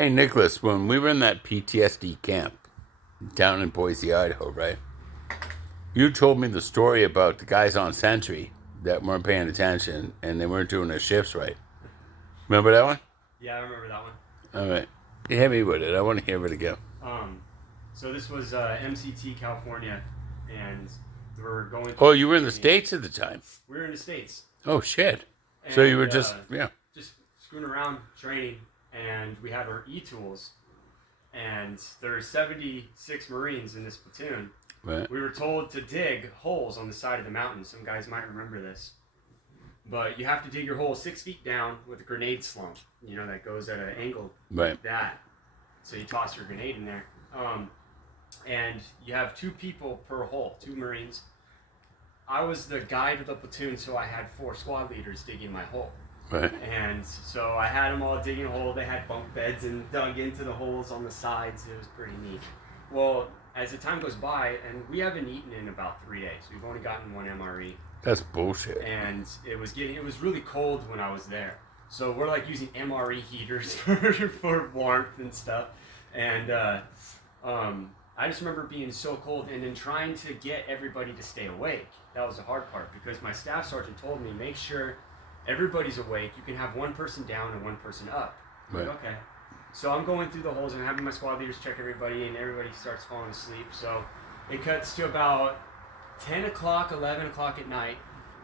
Hey, Nicholas, when we were in that PTSD camp down in Boise, Idaho, right? You told me the story about the guys on sentry that weren't paying attention and they weren't doing their shifts right. Remember that one? Yeah, I remember that one. All right. Hit me with it. I want to hear it again. Um, so this was MCT, California, and we were going. Oh, you were in the States at the time? We were in the States. Oh, shit. And, So you were just screwing around training, and we had our e-tools, and there are 76 Marines in this platoon. Right. We were told to dig holes on the side of the mountain. Some guys might remember this. But you have to dig your hole 6 feet down with a grenade slump, that goes at an angle like that. So you toss your grenade in there. And you have 2 people per hole, 2 Marines. I was the guide of the platoon, so I had 4 squad leaders digging my hole. Right. And so I had them all digging a hole. They had bunk beds and dug into the holes on the sides. It was pretty neat. Well, as the time goes by, and we haven't eaten in about 3 days. We've only gotten 1 MRE. That's bullshit. And it was really cold when I was there. So we're like using MRE heaters for warmth and stuff. And I just remember being so cold and then trying to get everybody to stay awake. That was the hard part because my staff sergeant told me, make sure everybody's awake. You can have 1 person down and 1 person up. Right. Like, okay. So I'm going through the holes and having my squad leaders check everybody, and everybody starts falling asleep. So it cuts to about 10 o'clock, 11 o'clock at night,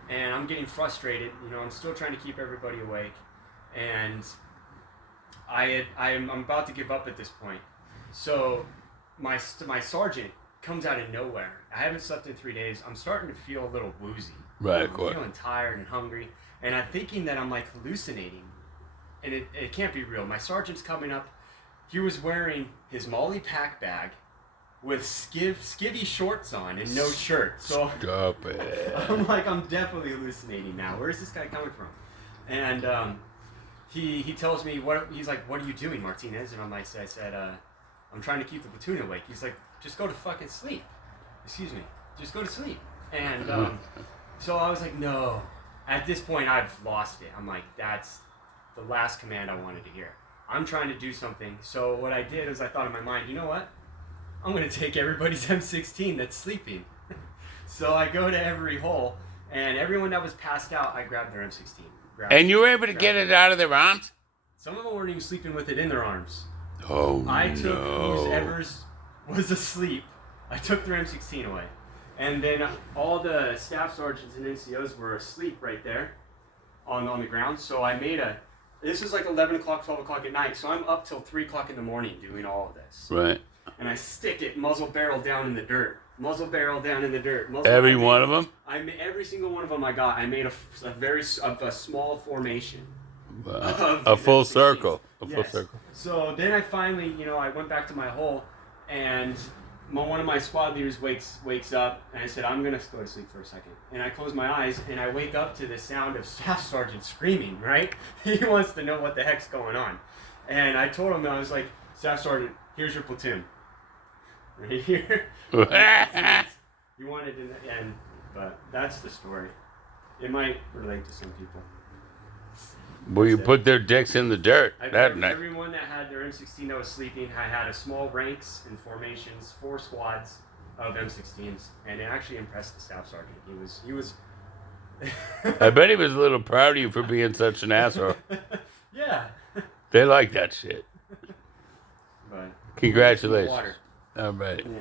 and I'm getting frustrated. I'm still trying to keep everybody awake, and I'm about to give up at this point. So my sergeant comes out of nowhere. I haven't slept in 3 days. I'm starting to feel a little woozy. Right, of course. I'm feeling tired and hungry, and I'm thinking that I'm like hallucinating, and it can't be real. My sergeant's coming up. He was wearing his Molly pack bag with skivvy shorts on and no shirt. So stop it. I'm like, I'm definitely hallucinating now. Where's this guy coming from? And he tells me, he's like, what are you doing, Martinez? And I said, I'm trying to keep the platoon awake. He's like, just go to fucking sleep. Excuse me. Just go to sleep. And so I was like, no. At this point, I've lost it. I'm like, that's the last command I wanted to hear. I'm trying to do something. So what I did is I thought in my mind, you know what? I'm going to take everybody's M16 that's sleeping. So I go to every hole, and everyone that was passed out, I grabbed their M16. And you were able to get it out of their arms? Some of them weren't even sleeping with it in their arms. Oh, I took whoever's was asleep. I took their M16 away. And then all the staff sergeants and NCOs were asleep right there on the ground. So I made this is like 11 o'clock, 12 o'clock at night. So I'm up till 3 o'clock in the morning doing all of this. Right. And I stick it muzzle barrel down in the dirt. Muzzle barrel down in the dirt. Every one of them? Every single one of them I got. I made a small formation. A full circle. A full circle. So then I finally, I went back to my hole, and one of my squad leaders wakes up, and I said, I'm going to go to sleep for a second. And I close my eyes, and I wake up to the sound of Staff Sergeant screaming, right? He wants to know what the heck's going on. And I told him, I was like, Staff Sergeant, here's your platoon. Right here. You wanted to end, but that's the story. It might relate to some people. Well, you put their dicks in the dirt that night. Everyone that had their M16 that was sleeping, I had a small ranks and formations, 4 squads of M16s, and it actually impressed the staff sergeant. He was. I bet he was a little proud of you for being such an asshole. Yeah. They like that shit. But congratulations. All right. Yeah.